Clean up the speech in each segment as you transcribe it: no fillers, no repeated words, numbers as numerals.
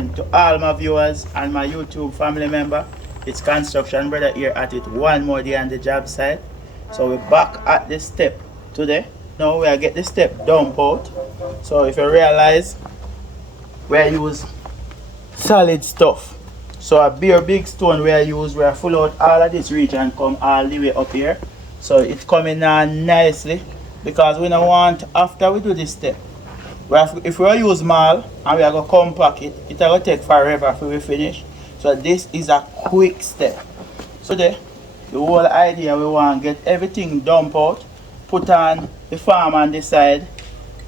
morning to all my viewers and my YouTube family member. It's Construction Brother here at it one more day on the job site. So we're back at the step today. Now we are get the step dump out. So if you realize, we use solid stuff. So a bare big stone we use, we are full out all of this region come all the way up here. So it's coming on nicely because we don't want, after we do this step, if we use mal and we are going to compact it, it's going to take forever for we finish. So this is a quick step. So the whole idea, we want to get everything dumped out, put on the farm on this side,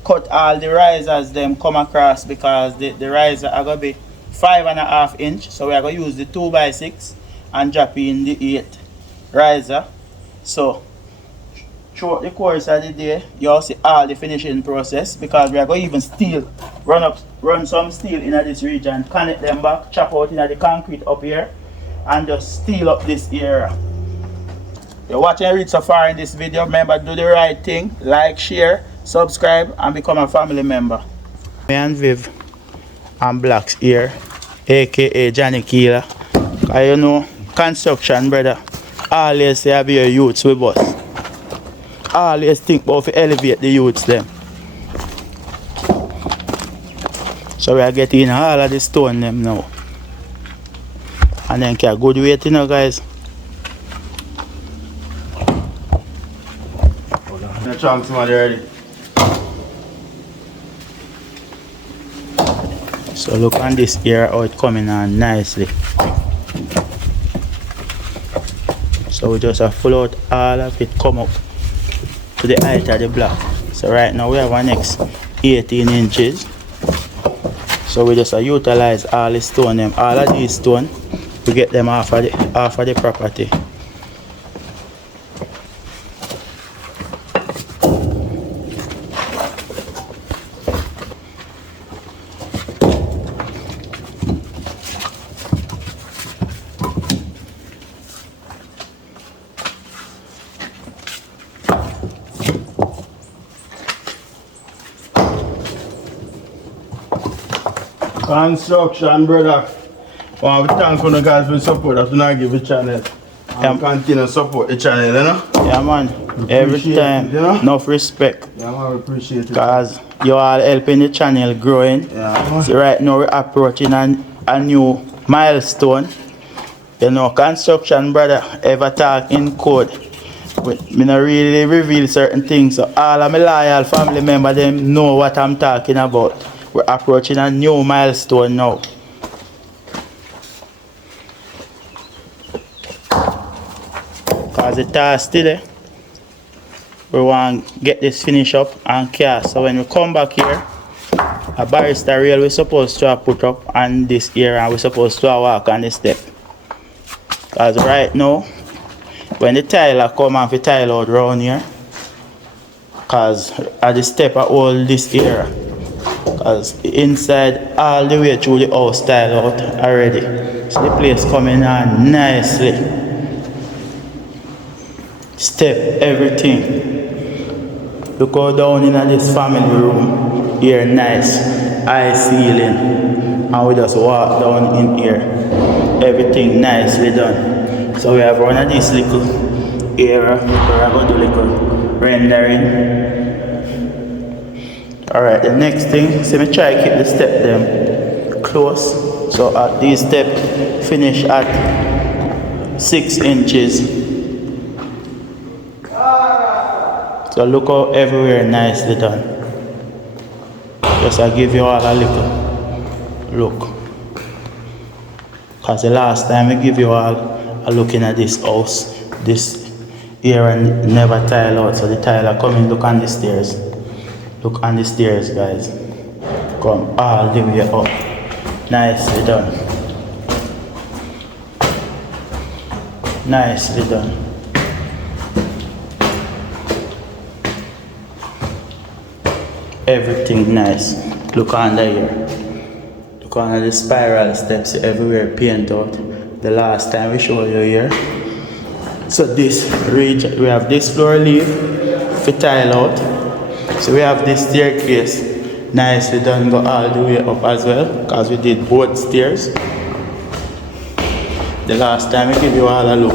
cut all the risers them come across because the riser are going to be 5.5 inch. So we are going to use the 2x6 and drop in the 8 riser. So throughout the course of the day, you'll see all the finishing process because we are going to even steel, run some steel in this region, connect them back, chop out in the concrete up here, and just steel up this area. You're watching and read so far in this video, remember do the right thing, like, share, subscribe, and become a family member. Me and Viv and Blacks here, aka Johnny Keeler. Cause you know, construction brother, always say I be a youths with us. Always think about to elevate the youths them. So we are getting all of the stone them now. And then get good weight, you know, guys. No chunks already. So look on this here how it coming on nicely. So we just have full out all of it come up to the height of the block. So right now we have our next 18 inches. So we just utilize all the stone them, all of these stone, we get them off of the property. Construction brother. I want to thank you guys for the support that you not give the channel. And continue to support the channel, you know? Yeah man, every time, it, you know? enough respect. Yeah man, we appreciate it. Because you all helping the channel growing. Yeah. So right now we're approaching a new milestone. You know, construction brother ever talk in code. Me not really reveal certain things. So all of my loyal family members them know what I'm talking about. We're approaching a new milestone now. Because the task today, we want to get this finish up and cast. So when we come back here, a barrister rail we're supposed to have put up on this area and we're supposed to walk on the step. Because right now, when the tiler come and we tile out around here, because at the step I hold this area. Because inside all the way through the house tile out already. So the place coming on nicely. Step everything. Look how down in this family room. Here nice. High ceiling. And we just walk down in here. Everything nicely done. So we have one of these little area where I'm going to do little rendering. Alright, the next thing, so me try to keep the step them close. So at these step finish at 6 inches. So look how everywhere nicely done. Just I give you all a little look. Cause the last time I give you all a looking at this house, this area never tile out. So the tiler come in, look on the stairs. Look on the stairs, guys. Come all the way up. Nicely done. Nicely done. Everything nice. Look under here. Look under the spiral steps everywhere paint out. The last time we showed you here. So this region, we have this floor leaf for tile out. So we have this staircase Nicely done, go all the way up as well, because we did both stairs. The last time I give you all a look.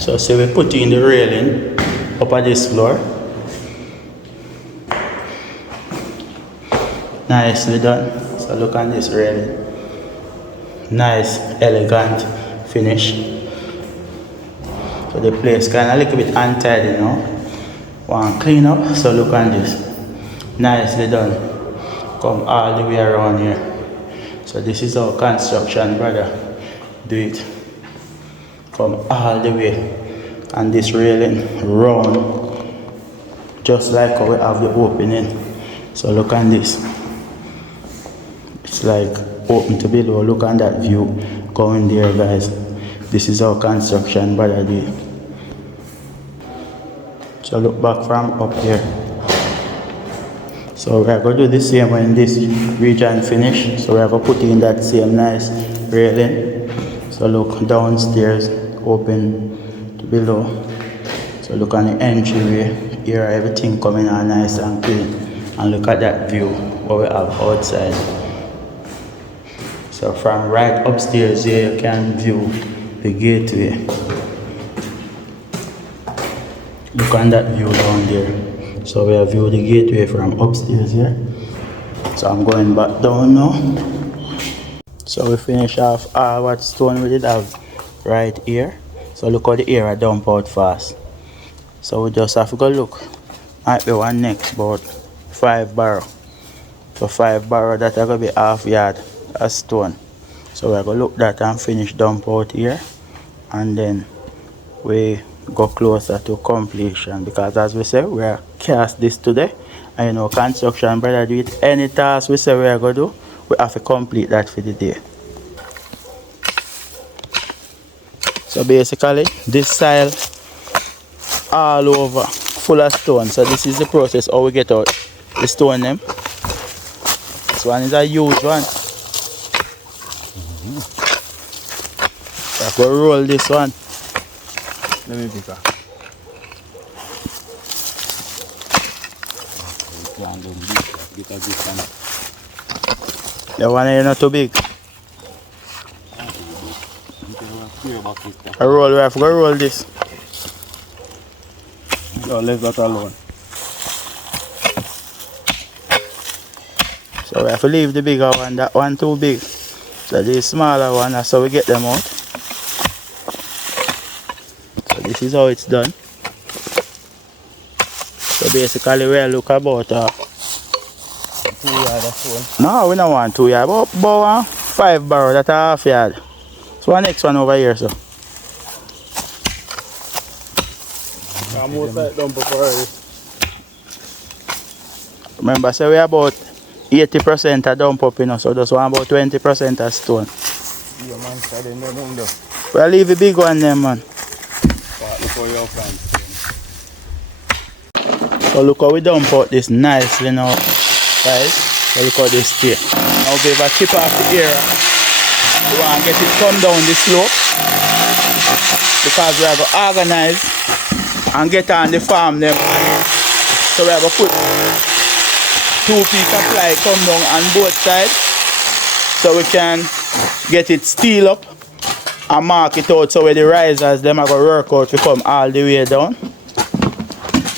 So see we put in the railing up at this floor. Nicely done. So look at this railing. Nice, elegant finish. So the place kind of a little bit untidy now. Want clean up, so look at this. Nicely done. Come all the way around here. So this is our construction, brother. Do it. Come all the way. And this railing round. Just like how we have the opening. So look at this. It's like open to below. Look at that view going there, guys. This is our construction, brother. So look back from up here. So we're going to do the same when this region finish. So we're going to put in that same nice railing. So look downstairs, open to below. So look on the entryway. Here everything coming out nice and clean. And look at that view what we have outside. So from right upstairs here you can view the gateway. Look on that view down there. So we have viewed the gateway from upstairs here. So I'm going back down now. So we finish off all what stone we did have right here. So look how the area dump out fast. So we just have to go look. Might be one next about 5 barrow. So 5 barrow that are going to be half yard a stone. So we're going to look that and finish dump out here. And then we go closer to completion, because as we say we are cast this today, and you know construction brother do it any task we say we are going to do, we have to complete that for the day. So basically this soil all over full of stone. So this is the process how we get out the stone them. This one is a huge one. So I go roll this one. Let me pick up. The one is not too big. I roll, we have to roll this. So leave that alone. So we have to leave the bigger one, that one too big. So the smaller one, that's how we get them out. This is how it's done. So basically we look about 2 yard or so. No, we don't want 2 yard, but about 5 barrow, that's a half yard. So one next one over here, so. Remember, so we about 80% of dump up, you know, so just want about 20% of stone. Yeah, man, we'll leave the big one there, man. So look how we dump out this nicely now, guys. So look how this stay. Now we have a chip off the area. We want to get it come down the slope, because we are going to organize and get on the farm them. So we are going to put 2 feet of ply come down on both sides, so we can get it steel up and mark it out, so where the risers them are going to work out to come all the way down.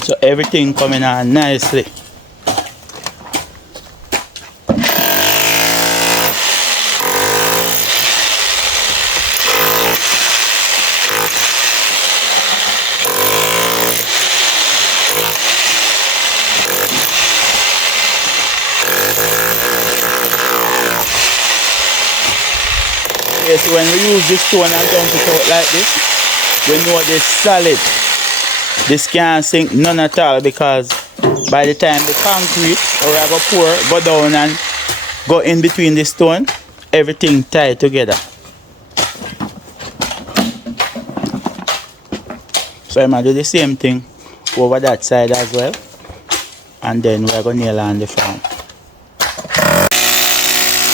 So everything coming on nicely. Yes, when we use this stone and dump it out like this, we know this solid. This can't sink none at all, because by the time the concrete or I go pour, go down and go in between the stone, everything tied together. So I'm going to do the same thing over that side as well, and then we're going to nail on the farm.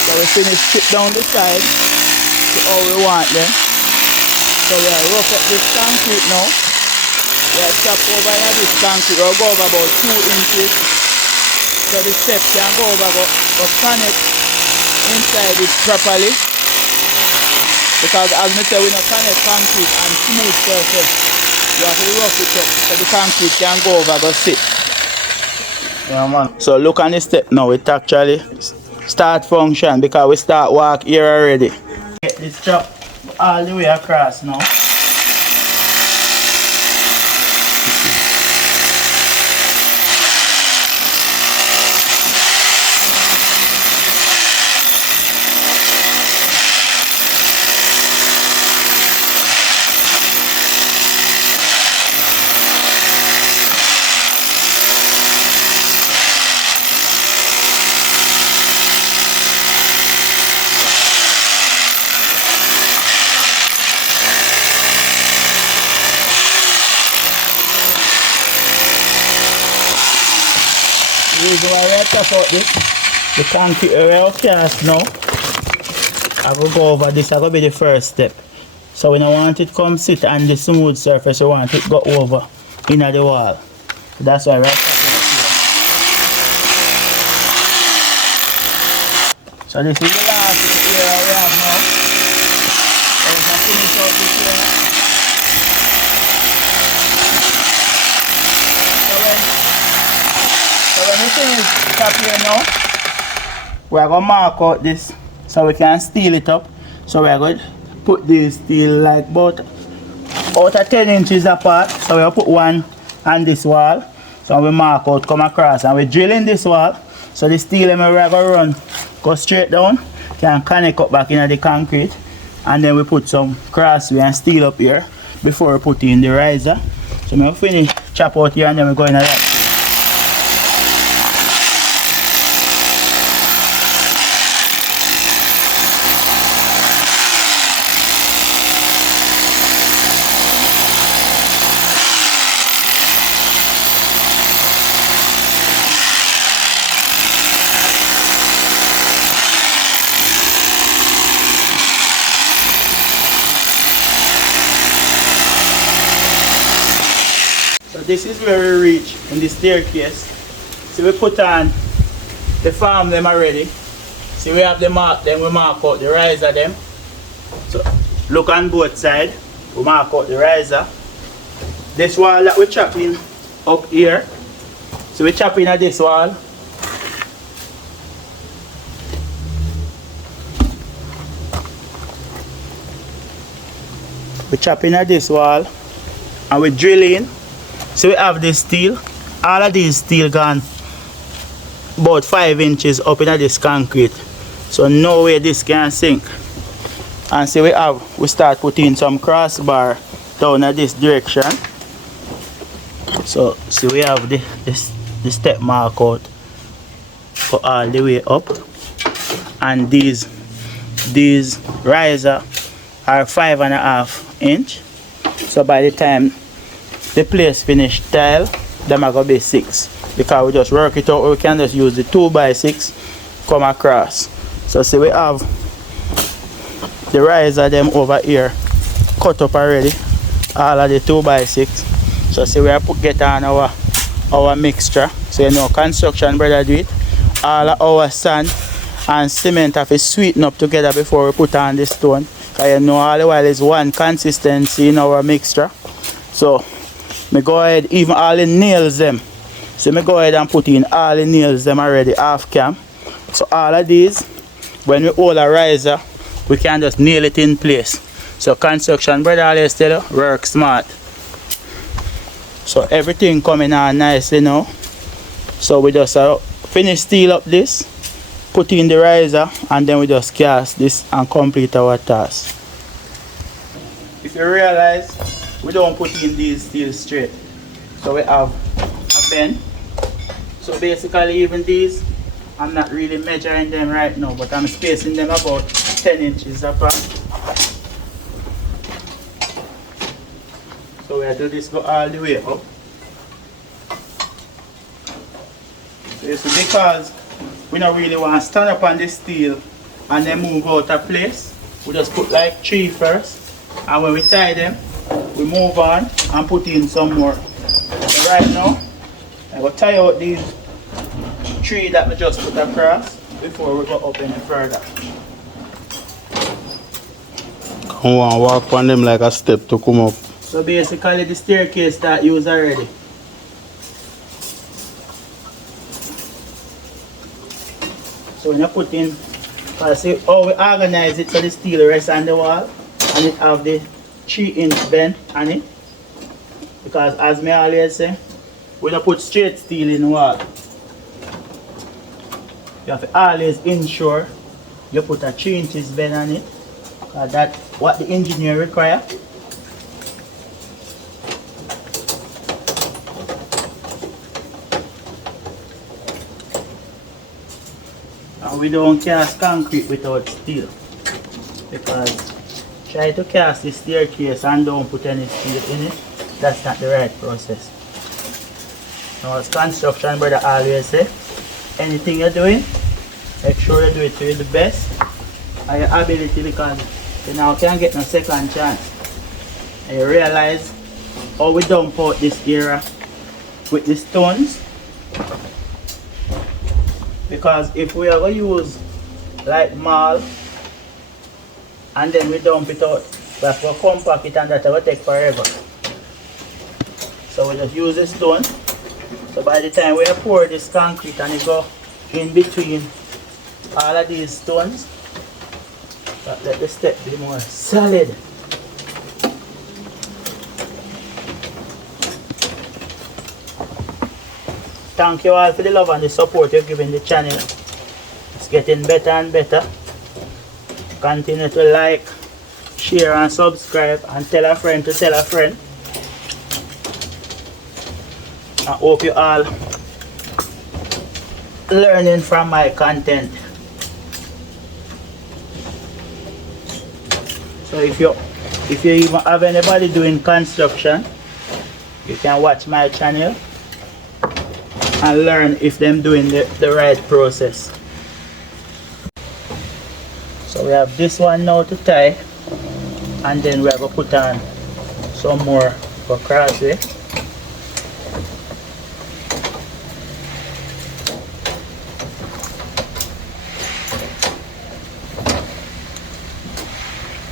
So we finish strip down the side to how we want them. So we are rough up this concrete now. Yeah, chop over in this concrete. We'll go over about 2 inches. So the step can go over, go connect inside it properly. Because as I say, we don't connect concrete and smooth surface. You have to rough it up so the concrete can go over, go sit. Yeah, man. So look on the step now, it actually start function because we start walk here already. Get this chop all the way across now. The reason why we have to out this, the concrete area of cast now, I will go over this, I will be the first step. So we don't want it come sit on the smooth surface, we want it go over in the wall. That's why we're tapping it here. So this is the last area we have now. So we can finish out this area. So when we finish tap here now, we are going to mark out this so we can steel it up. So we are going to put this steel like about out of 10 inches apart. So we will put one on this wall. So we mark out, come across, and we drill in this wall. So the steel we are going to run, go straight down, can connect up back into the concrete. And then we put some crossway and steel up here before we put in the riser. So we will finish chop out here and then we go in that. So this is where we reach in the staircase. So we put on the farm them already. See we have the mark, then we mark out the riser them. So look on both sides, we mark out the riser. This wall that we're chopping up here. So we're chopping at this wall. We're chopping at this wall and we're drilling. So we have this steel, all of these steel gone about 5 inches up into this concrete. So no way this can sink. And so we start putting some crossbar down in this direction. So see we have the step mark out for all the way up. And these riser are 5.5 inch. So by the time the place finished tile, them are going to be 6. Because we just work it out, we can just use the 2x6 come across. So see we have the riser them over here cut up already, all of the 2x6. So see we have to get on our mixture. So you know construction brother do it. All of our sand and cement have to sweeten up together before we put on the stone. Because you know all the while is one consistency in our mixture. So me go ahead, even all the nails them. So me go ahead and put in all the nails them already off cam. So all of these, when we hold a riser, we can just nail it in place. So construction brother always tell you, work smart. So everything coming on nicely now. So we just finish steel up this, put in the riser, and then we just cast this and complete our task. If you realize, we don't put in these steel straight. So we have a pen. So basically even these, I'm not really measuring them right now, but I'm spacing them about 10 inches apart. So we do this go all the way up. So you see, because we don't really want to stand up on the steel and then move out of place, we just put like 3 first, and when we tie them, we move on and put in some more. So right now, I will tie out these 3 that we just put across before we go up any further. Come on, walk on them like a step to come up. So basically the staircase that used already. So when you put in, see how we organize it so the steel rests on the wall and it have the 3-inch bend on it. Because as me always say, we don't put straight steel in the wall. You have to always ensure you put a 3 inches bend on it. Because that's what the engineer require. And we don't cast concrete without steel. Because try to cast the staircase and don't put any steel in it, that's not the right process. Now as construction brother always say, anything you're doing, make sure you do it to the best of your ability, because you now can't get no second chance. And you realize how we dump out this area with the stones. Because if we are going to use like marl and then we dump it out, we have to compact it and that will take forever. So we just use the stone. So by the time we pour this concrete and it go in between all of these stones, that let the step be more solid. Thank you all for the love and the support you're giving the channel. It's getting better and better. Continue to like, share and subscribe and tell a friend to tell a friend. I hope you all learning from my content. So if you even have anybody doing construction, you can watch my channel and learn if them doing the right process. So we have this one now to tie, and then we are going to put on some more for crossway.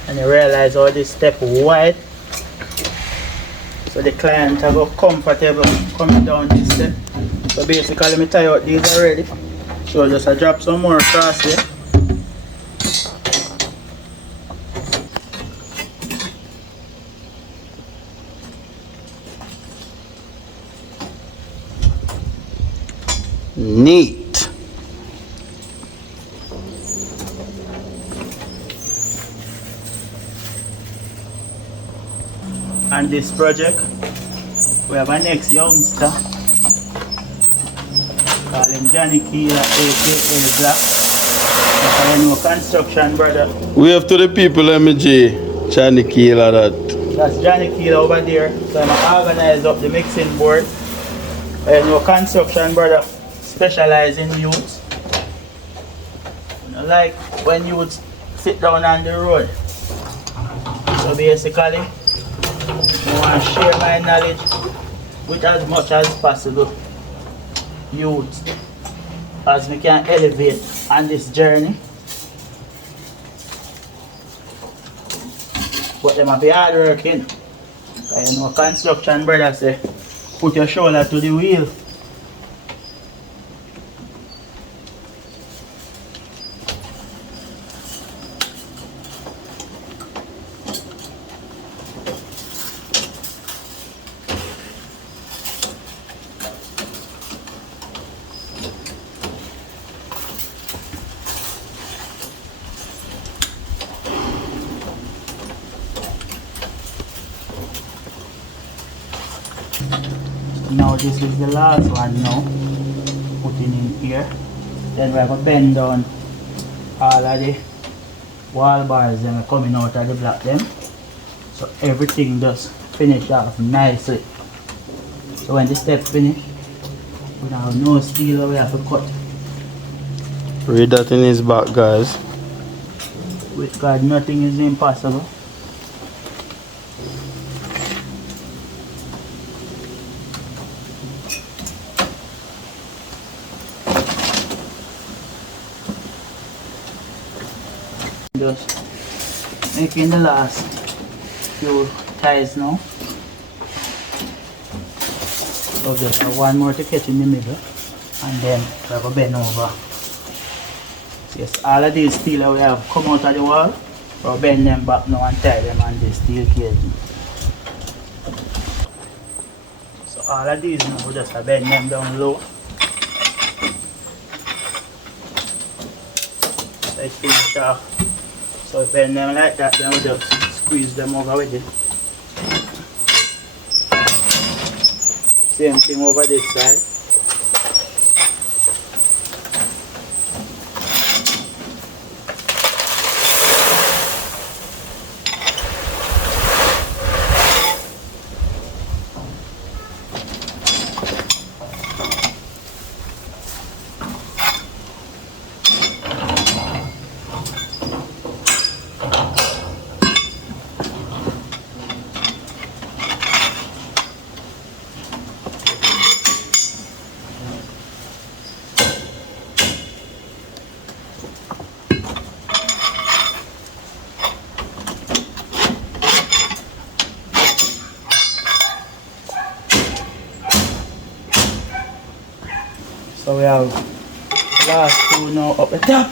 And you realize all this step wide, so the client will go comfortable coming down this step. So basically, let me tie out these already. So just I drop some more across here. Neat. And this project, we have an ex-youngster. Call him Johnny Keeler, aka Black. That's a new construction brother. Wave to the people, MJ. Johnny Keeler that. That's Johnny Keeler over there. So I'm organize up the mixing board. A new construction brother, specialize in youths. Like when youths sit down on the road. So basically, I want to share my knowledge with as much as possible youth, as we can elevate on this journey. But they might be hard working. You know, construction brother say, put your shoulder to the wheel. Now this is the last one now, putting in here. Then we're going to bend down all of the wall bars and we're coming out of the block them. So everything just finish off nicely. So when the step finish, we don't have no steel we have to cut. Read that in his back, guys. With God, nothing is impossible. Just making the last few ties now. So just have one more to catch in the middle and then we have a bend over. So yes, all of these steel we have come out of the wall, we'll bend them back now and tie them on the steel cage. So all of these now we just bend them down low. So it's finished off. So we bend them like that, then we just squeeze them over with it. Same thing over this side. So we have the last two now up the top.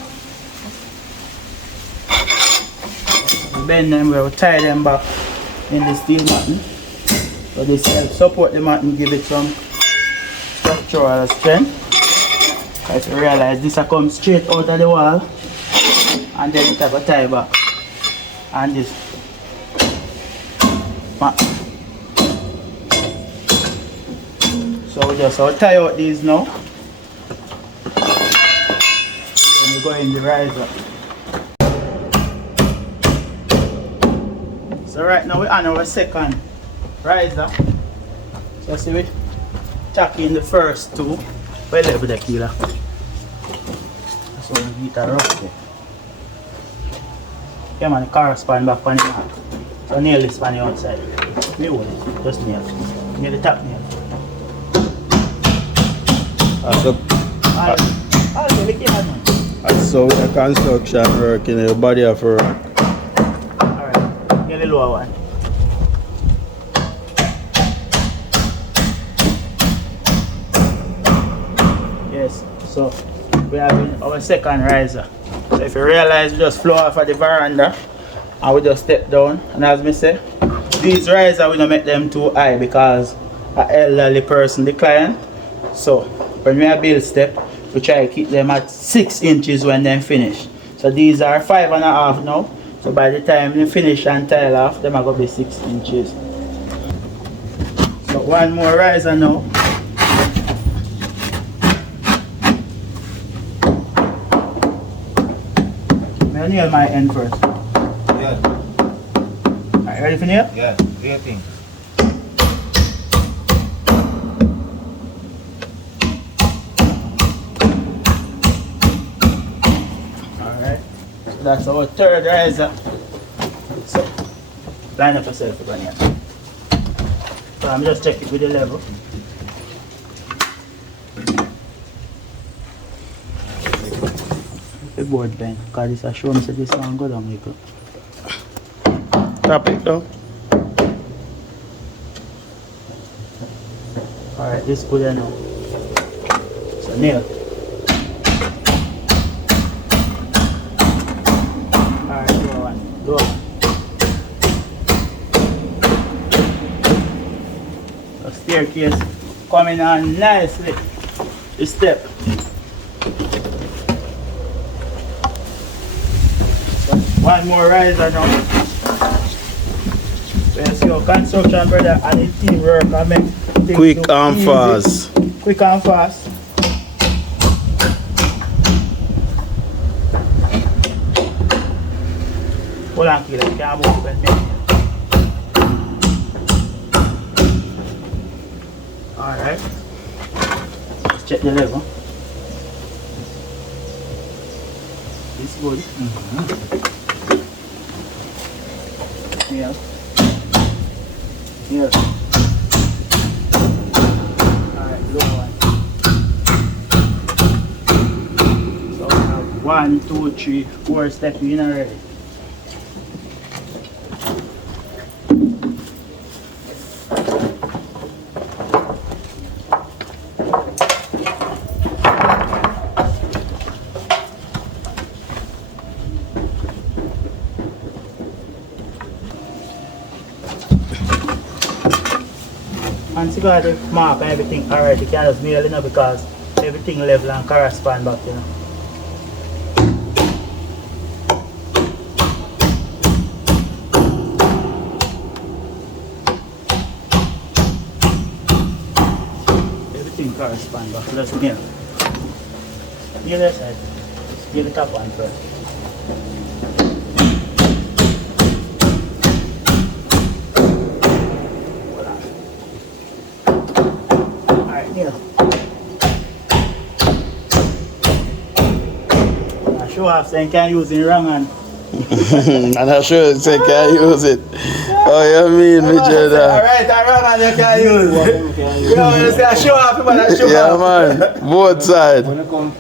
We bend them, we'll tie them back in the steel matting. So this helps support the matting, give it some structural strength. As you realize this will come straight out of the wall and then it have a tie back. And this mat. So we just tie out these now. Go in the riser. So right now we're on our second riser. So see we tack in the first two. Well level the killer. So we get a rough there. Yeah man, the correspond back on the mark. So nail this on the outside. We hold it. Just nail. Nail the top nail. I'll do the killer man. So the construction work in the body of work. Alright, get the lower one. Yes, so we have our second riser. So if you realize we just flow off of the veranda and we just step down. And as me say, these risers we don't make them too high because an elderly person, the client. So when we build step, we try to keep them at 6 inches when they finish. So these are 5.5 now. So by the time they finish and tile off, them are going to be 6 inches. So one more riser now. I'll nail my end first. Yeah. Are you ready for nail? Yeah. Real thing. That's our third riser. So, line up yourself again here. So I'm just checking with the level. The board bend, because this is showing me that this one go down little. Tap it down. Alright, this good enough. So nail. Go. The staircase coming on nicely. The step. So one more riser now. Let's see how construction brother and his team work and make things Quick look and easy. fast. Quick and fast. Hold on, killer. You can't move it. Alright. Let's check the level. It's good. Yeah. Yeah. Alright, low one. So we have 1, 2, 3, 4 steps in already. Once you got the mark and everything alright, you can just nail it, you know, because everything level and correspond back, you know. Everything correspond back, so that's nail. Nail that side. Just nail the top one first. Nail. Show off so you can use it wrong hand. I'm not sure you can use it. Oh, you mean, me, Jada? Alright, I wrong hand you can use it. You know, you say show off, but I show Yeah, off. man. Both sides. When you come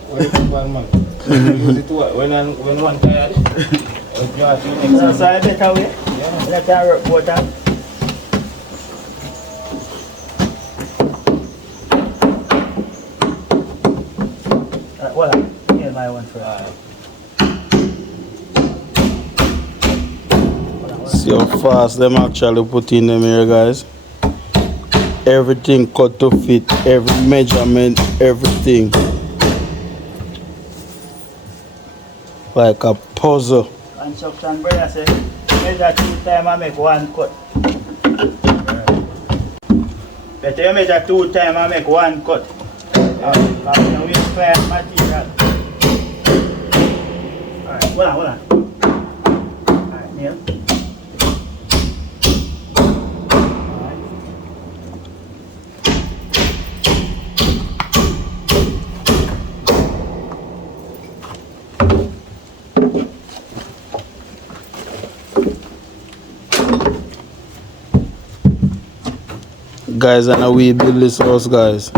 one man, use it when one tired, you have to do next So I better way. Yeah. Let can work both hands. Alright, voila. Here's my one first. See how fast them actually put in them here, guys. Everything cut to fit, every measurement, everything. Like a puzzle. Construction brother say, measure 2 times and make 1 cut. Better you measure 2 times and make 1 cut. Because you waste fire material. Alright, hold on. Alright, Neil. Guys, and we build this house, guys.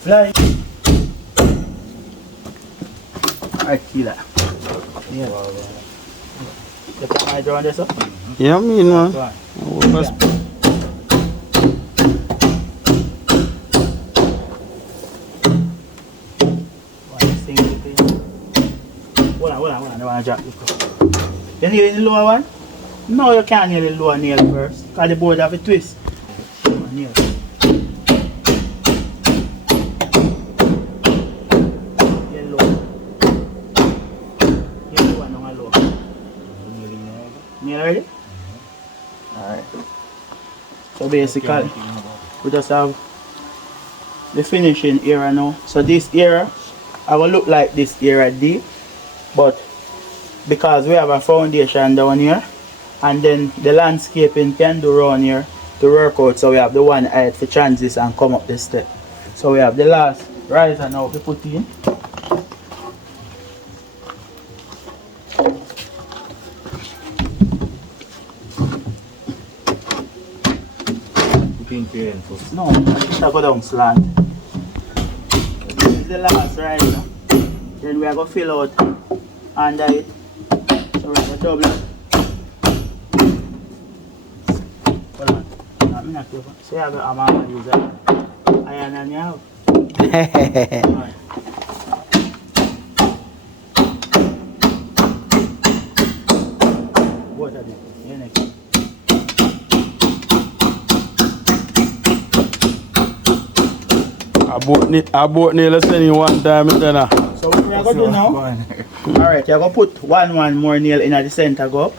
Fly. Alright, see that. Yeah. You can I draw this up? Yeah, I mean, man. Go on. What's- Hold on, I want to drop the cup. You need the lower one? No, you can't nail the lower nail first, because the board have a twist. Nail. Nail already? Alright. So basically, we just have the finishing area now. So this area, I will look like this area deep, but because we have a foundation down here, and then the landscaping can do around here to work out, so we have the one height for transit and come up the step. So we have the last riser now to put in. No, I just go down slant. This is the last riser. Then we are going to fill out under it. So we're going to double it. Hold on. I'm not sure. So I'm going to use that. Iron and you have. Alright. What are they? Here next. I bought nail send you one time, then. So what we are going to do now? Alright, you're going to put one more nail in at the center, go up.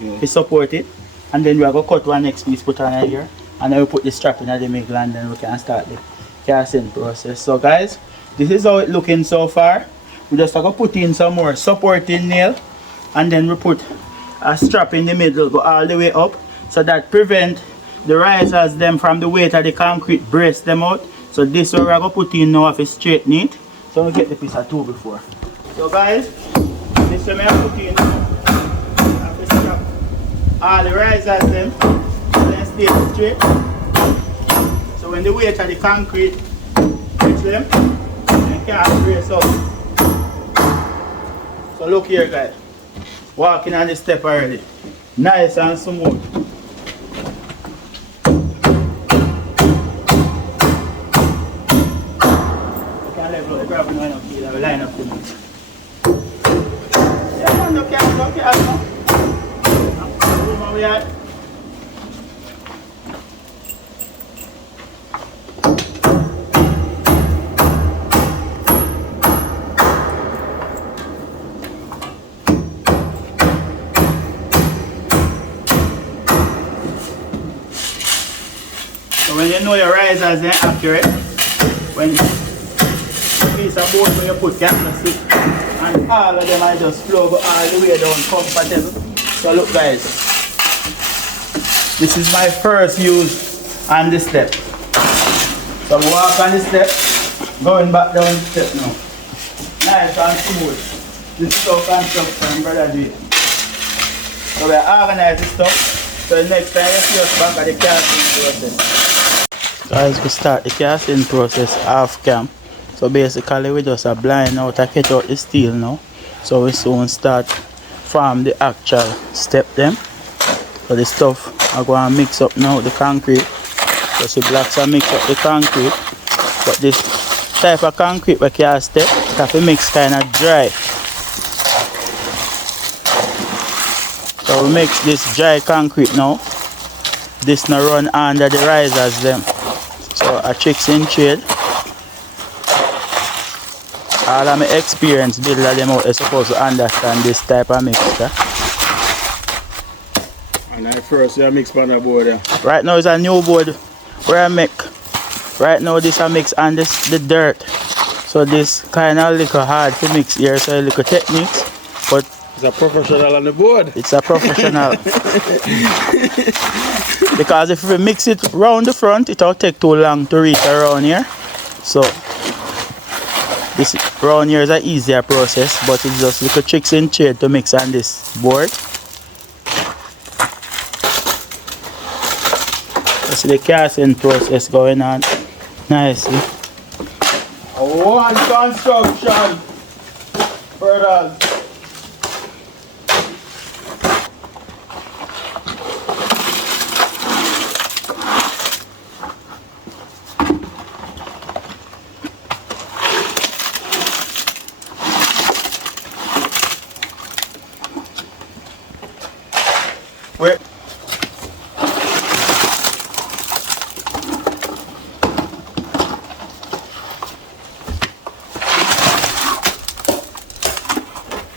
Yeah. To support it. And then we are going to cut one next piece, put on here. And then we put the strap in the middle, and then we can start the casting process. So guys, this is how it's looking so far. We just have to put in some more supporting nail. And then we put a strap in the middle, go all the way up. So that prevent the risers them from the weight of the concrete brace them out. So this way we are going to put in now if it's straight neat. So we get the piece of 2 before. So guys, this way I put in have to strap all the risers them. Then stay straight. So when the weight of the concrete hits them, they can't brace up. So look here guys. Walking on the step already. Nice and smooth. Yeah, we line up the mix. Yeah, man, look at it. Where we at? So when you know your risers are accurate, when you piece of board where you put gaps sit, and all of them are just flow all the way down comfortable. So look guys, this is my first use on this step. So we walk on the step, going back down the step now. Nice and smooth. This is how construction brother do it. So we organize this stuff. So the next time you see us back at the casting process. Guys, we start the casting process off cam. So basically we just are blind out and cut out the steel now. So we soon start form the actual step them. So the stuff are going to mix up now the concrete. So the blocks are mix up the concrete. But this type of concrete we can step, it have to mix kind of dry. So we mix this dry concrete now. This now run under the risers them. So a tricks in trade. All of my experience builder them out is supposed to understand this type of mixture. And I first you mix on the board there. Right now is a new board where I make. Right now this I mix on this the dirt. So this kind of little hard to mix here, so a little techniques. But it's a professional on the board. It's a professional. Because if we mix it round the front, it will take too long to reach around here. So this round here is an easier process, but it's just little tricks in trade to mix on this board. See the casting process going on nicely. One construction, brothers. Where?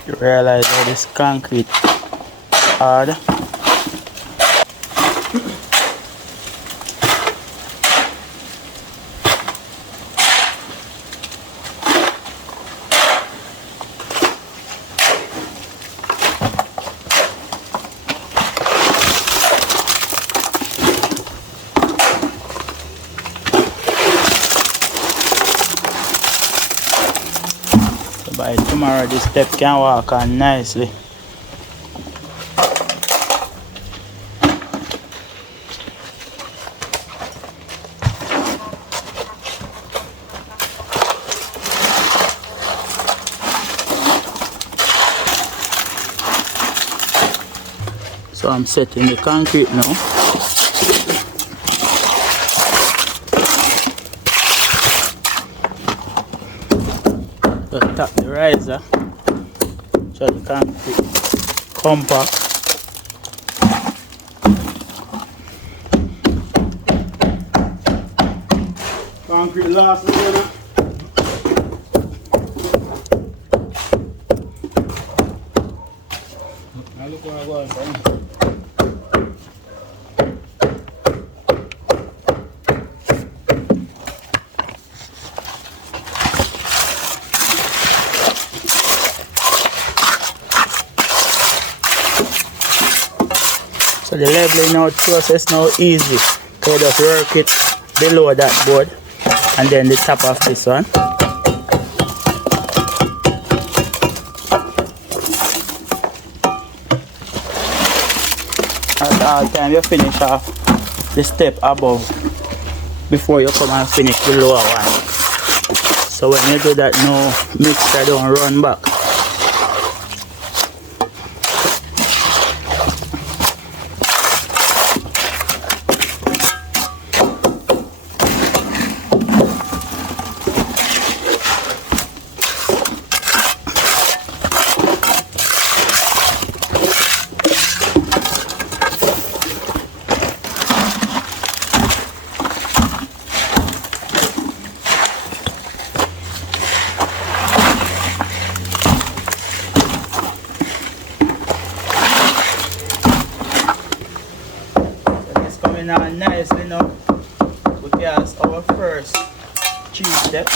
You realize how this concrete hard. By tomorrow this step can walk on nicely. So I'm setting the concrete now. Just tap the riser so the concrete compact. Concrete last together. Now look where I go from. So the leveling out process now easy. So just work it below that board and then the top of this one. At all time you finish off the step above before you come and finish the lower one. So when you do that, no mixture don't run back. nicely now, we cast our first cheese step.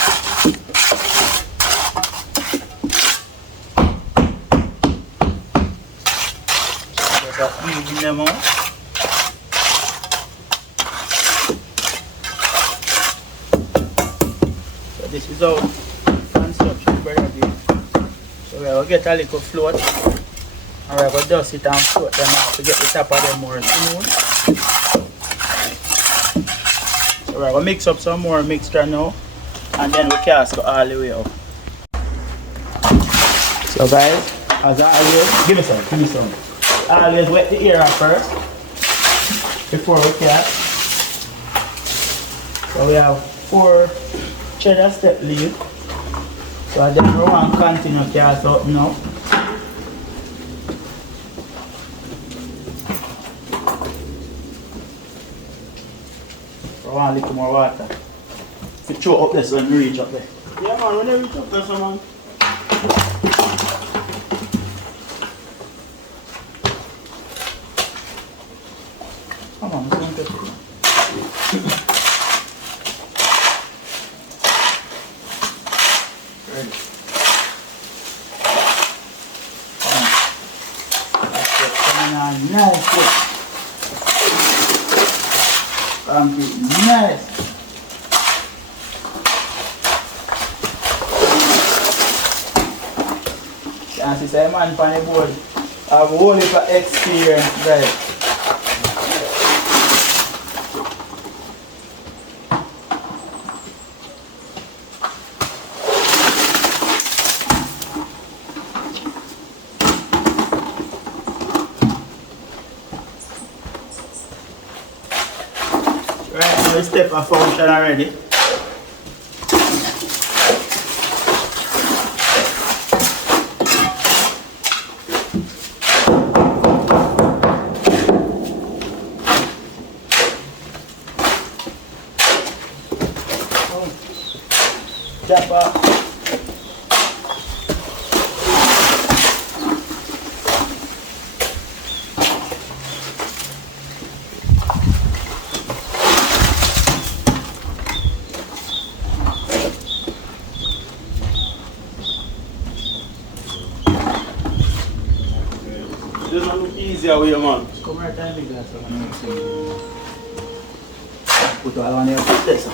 Just even them out. So this is our construction brother here. So we will get a little float and we will dust it and float them out to get the top of them more smooth. So we will mix up some more mixture now and then we cast it all the way up. So guys, as always, give me some. Always wet the area first before we cast. So we have 4 cheddar step leaf. So then we want to continue cast up now. We want a little more water. If you throw up this when we reach up there. Yeah man, when you reach up there, so man. Come on, let's go and get it. Ready. That's it, coming on nice. Nice. As you say, man, on the board, I have a whole heap of experience, guys. Right now, we step a function already. Chopper. This one look easier way, man. Come right down the glass. Put all on here. Put this.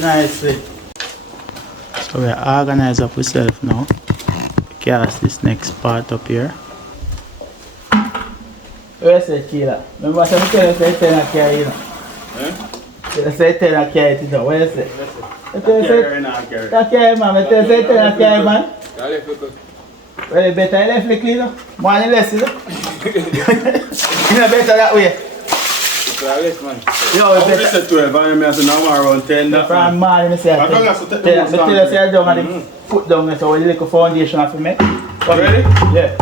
nicely. So we organize up ourselves now. Cast this next part up here. Where's the killer? Remember I said I said 10 I carry, you know? I said 10 I carry it, you know. Where is it? I carry, man. I tell you 10 I carry, man. Well, you better left me clean, no? More than less, you know? You know better that way. Yo, I said 12, and I said now I'm around 10. From morning, I say, I tell you, say I don't want to put down there, so we little foundation have to make. Ready? Yeah.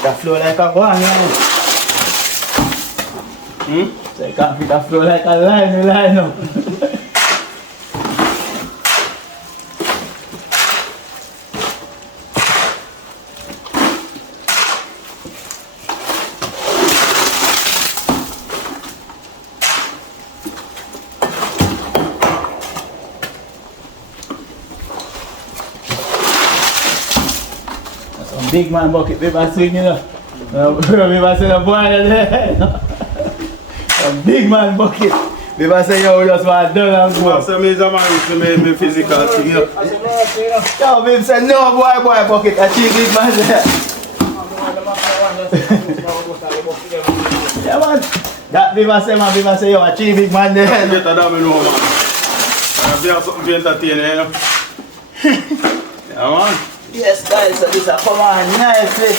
It flow like a one, man. So you can't fit a flow like a line up. Big man bucket, people swing, you know. People say the boy there. A big man bucket. People say, yo, we just want to done and go. People say, me man me physical thing, you know. Yo, people say, no, boy bucket, a cheap big man there. Yeah, man. That people say, yo, a cheap big man there. Better than me know, man. If you have something to entertain, you know. Yeah, man. Yes, guys, so this is come on nicely.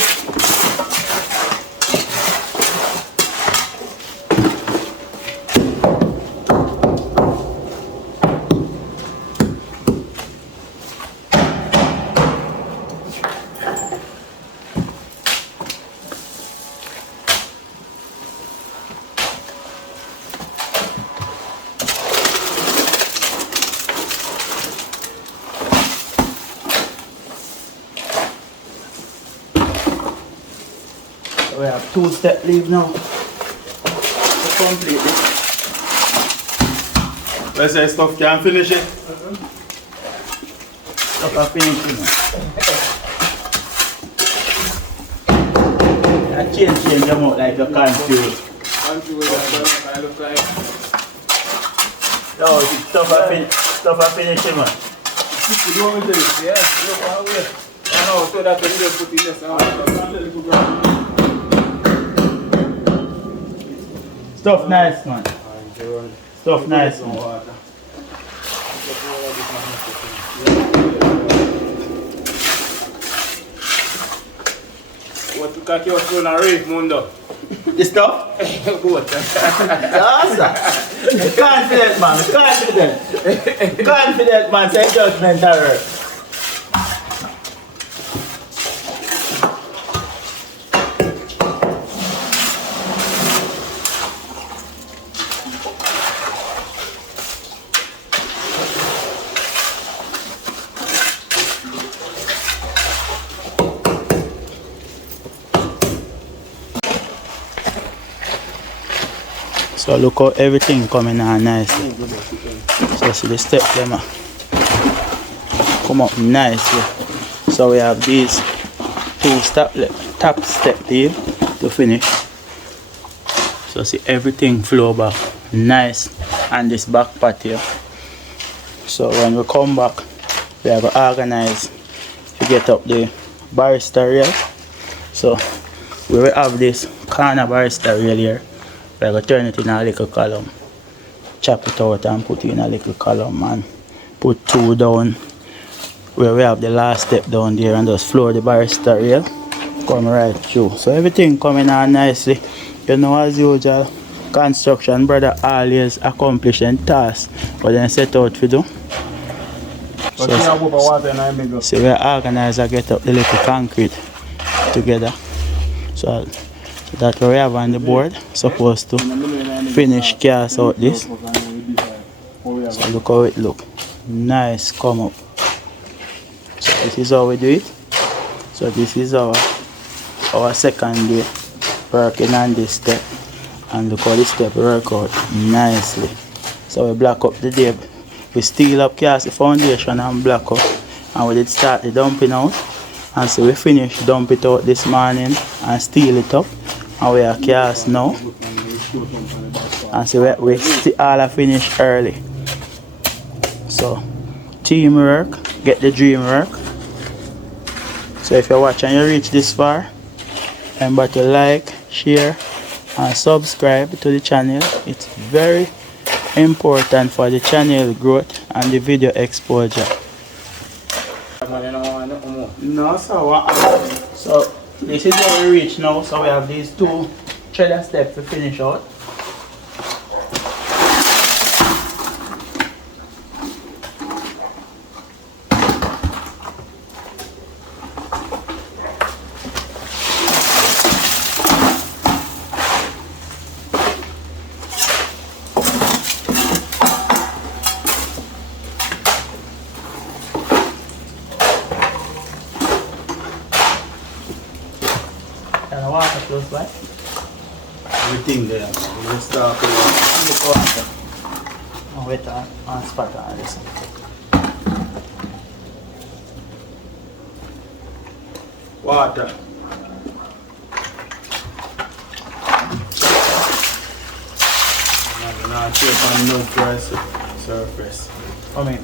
We have 2-step leave now to complete this. Let's say stuff can finish it. Stuff are finishing. I change them out like a confused. No, stuff are finishing, man. Yeah, look one way. I know, so that when you put in this, Stuff nice, man. Stuff nice, man. what you got your phone and rave, Mundo? This stuff? Good. Awesome. Confident, man. Confident, man. Say judgment error. So look how everything coming out nicely. So see the step them come up nicely. So we have these two top step here to finish. So see everything flow back nice and this back part here. So when we come back, we have to organize to get up the barrister rail. So we will have this corner barrister rail here. We are going to turn it in a little column, chop it out and put it in a little column and put two down where we have the last step down there and just floor the barrister rail. Come right through. So everything coming on nicely. You know, as usual, construction brother always accomplishing tasks but then set out to do. So we organize and get up the little concrete together. So that we have on the board, supposed to finish cast out this. So look how it look. Nice come up. So this is how we do it. So this is our second day working on this step. And look how this step work out nicely. So we block up the dip. We steel up cast the foundation and block up. And we did start the dumping out. And so we finish dump it out this morning and steel it up. And we are cast now. And so we all are finished early. So teamwork, get the dream work. So if you're watching and you reach this far, remember to like, share and subscribe to the channel. It's very important for the channel growth and the video exposure. No, so So this is where we reach now. So we have these two threader steps to finish out. And the water close by. everything there. Let's start with Oh, wait on spot on this. water. I'm gonna take on no dry surface. Come in.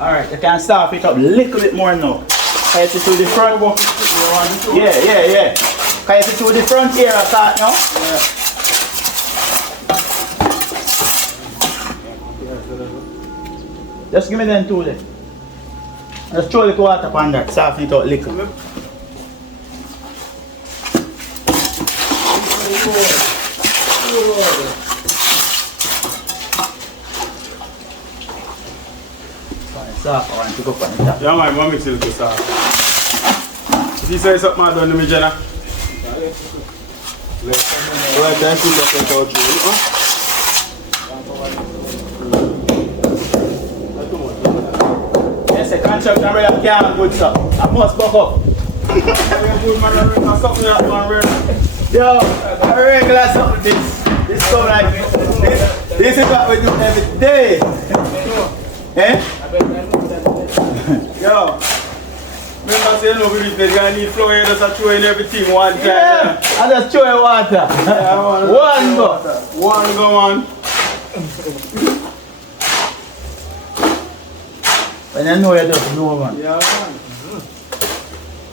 Alright, you can start it up a little bit more now. Can you see to the front? Yeah. Can you see to the front here I start now? Yeah. Just give me them two there. Just throw a little water upon that, soften it out a little. Soft, I want to go for the top. Yeah, man, mix it with soft. If you say something, I don't know me, Jenna. Right, then put up and go through. Yes, the construction brother can't good stuff. I must buck up. Yo, a regular something this So like, this is what we do every day. Eh? Yo. Remember saying no believe that guy need flour, you just throw in everything one time. Yeah, I just throw in water. Yeah, One go. One go on. When you know you just know, man. Yeah, man.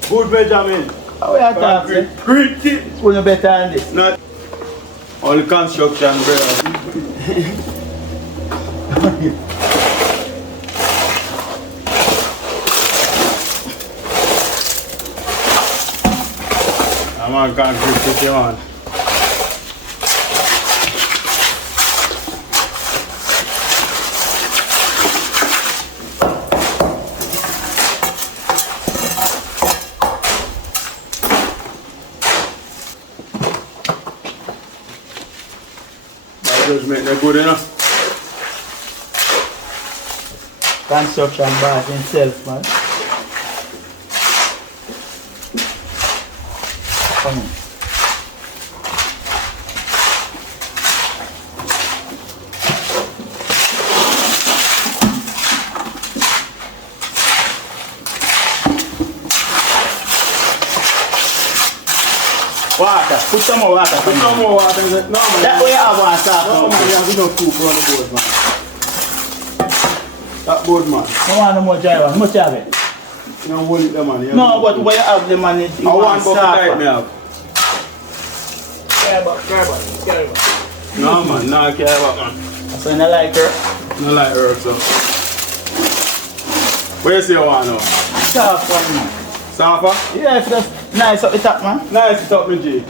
Good Benjamin. How we are talking? Great kid. Who you better than this? Not all the construction, brother. I'm on concrete put you on. Just make that good enough. Construction bar himself, man. Come on. Water, put some more water. Put some more water in it. No, man. That way I have water. No, man, you have enough soup on the board, man. That board, man. I want no more dry one. Much have it? You don't hold it there, man. No, but where you have the money, you I want want bucket light, me sharper. have. No, man. No, I care about, man. So you don't like her? No like herb, so. Where you say you want now? Sharp one, man. Safa? Yeah, if that's nice up the top, man. Nice it up, me G. You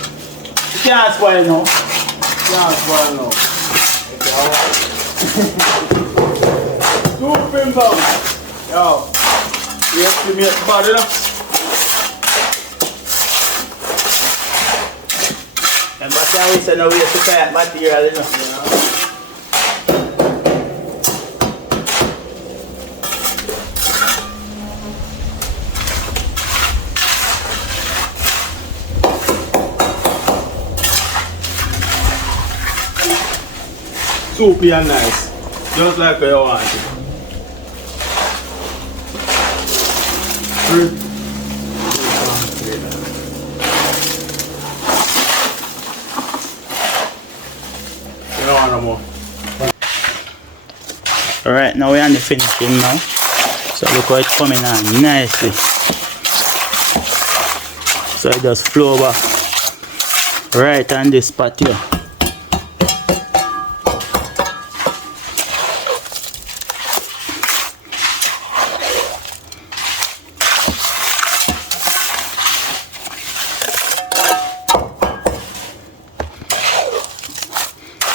can't spoil now. Can't spoil now. Two pimples. Yo. You estimate the body, no? And but can we say no way to cut material, you know? Soupy and nice. Just like you want it. You don't want no more. Alright, now we're on the finishing now. So look how it's coming on nicely. So it just flow back right on this spot here.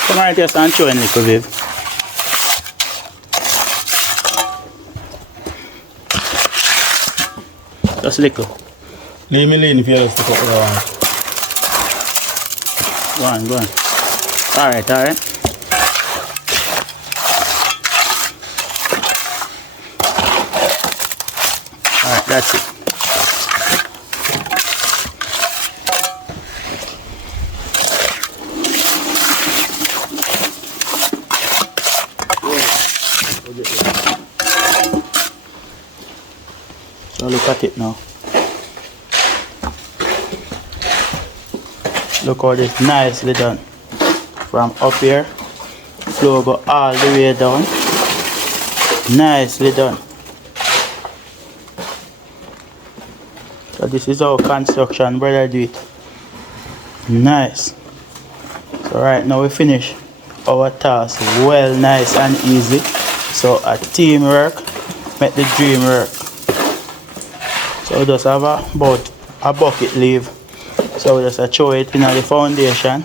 Come right here and show a little bit. Just little. Leave me lean if you just stick up the one. Go on. Alright. Alright, that's it. So look at it now. Look how this nicely done. From up here, flow go all the way down. Nicely done. So this is how construction brother do it. Nice. So right now we finish our task well, nice and easy. So a teamwork make the dream work. So we just have about a bucket leave. So we just throw it in the foundation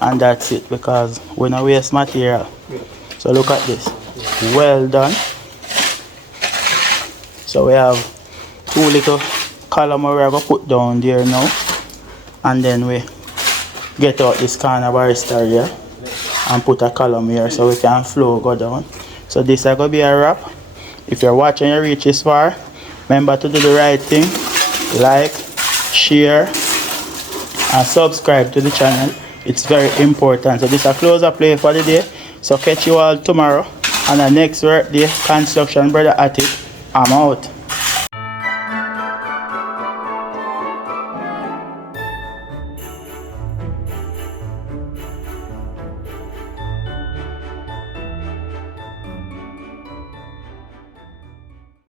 and that's it, because we don't waste material. So look at this. Well done. So we have two little columns we're going to put down there now. And then we get out this corner barrister here and put a column here so we can flow go down. So this is going to be a wrap. If you're watching and you reach this far, remember to do the right thing. Like, share and subscribe to the channel It's very important. So this is a closer play for the day. So catch you all tomorrow on the next work day. Construction Brother at it. I'm out.